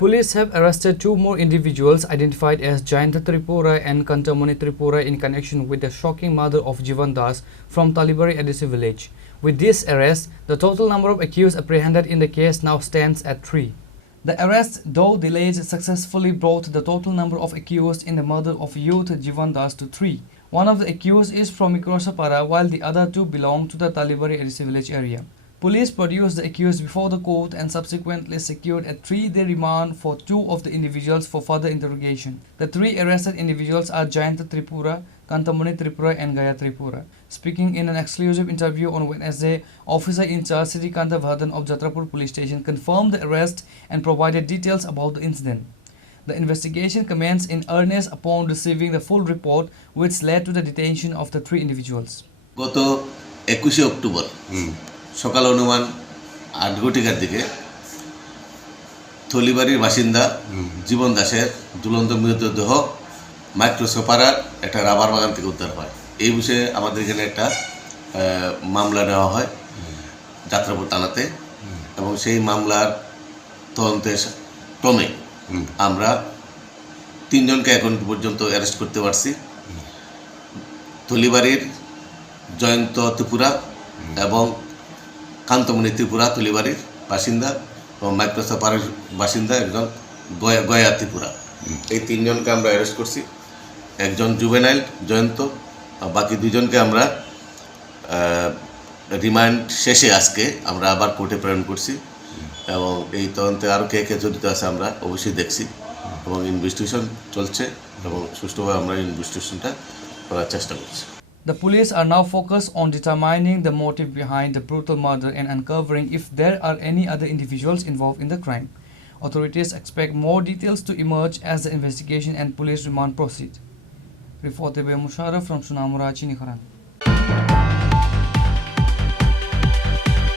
Police have arrested two more individuals identified as Jayanta Tripura and Kantamoni Tripura in connection with the shocking murder of Jiban from Tali Bari ADC Village. With this arrest, the total number of accused apprehended in the case now stands at 3. The arrest, though delayed, successfully brought the total number of accused in the murder of youth Jiban to 3. One of the accused is from Tripura, while the other two belong to the Tali Bari ADC Village area. Police produced the accused before the court and subsequently secured a 3-day remand for 2 of the individuals for further interrogation. The 3 arrested individuals are Jayanta Tripura, Kantamoni Tripura and Gaya Tripura. Speaking in an exclusive interview on Wednesday, Officer in Charge Sri Kanta Vardhan of Jatrapur Police Station confirmed the arrest and provided details about the incident. The investigation commenced in earnest upon receiving the full report, which led to the detention of the 3 individuals. গত 21 October সকাল অনুমান 8 ঘটিকার দিকে থলিবাড়ির বাসিন্দা জীবন দাসের ঝুলন্ত মৃতদেহ মাইক্রোসোপারার একটা rubber বাগান থেকে উদ্ধার হয়। এই বিষয়ে আমাদের এখানে একটা মামলা নেওয়া হয় যাত্রাপুর থানাতে, এবং সেই মামলার তদন্তে ক্রমে আমরা 3 জনকে এখন পর্যন্ত অ্যারেস্ট করতে পারছি। থলিবাড়ির জয়ন্ত ত্রিপুরা এবং কান্তমণি ত্রিপুরা থলিবাড়ির বাসিন্দা এবং মাইক্রোসোপারের বাসিন্দা একজন গয়া ত্রিপুরা। এই 3 জনকে আমরা অ্যারেস্ট করছি। একজন জুভেনাইল জয়ন্ত, বাকি 2 জনকে আমরা রিমান্ড শেষে আজকে আমরা আবার কোর্টে প্রেরণ করছি, এবং এই তদন্তে আরও কে কে জড়িত আছে আমরা অবশ্যই দেখছি, এবং ইনভেস্টিগেশন চলছে এবং সুষ্ঠুভাবে আমরা ইনভেস্টিগেশনটা করার চেষ্টা করছি। The police are now focused on determining the motive behind the brutal murder and uncovering if there are any other individuals involved in the crime. Authorities expect more details to emerge as the investigation and police remand proceed. Reported by Musharraf from Chini, Khorang.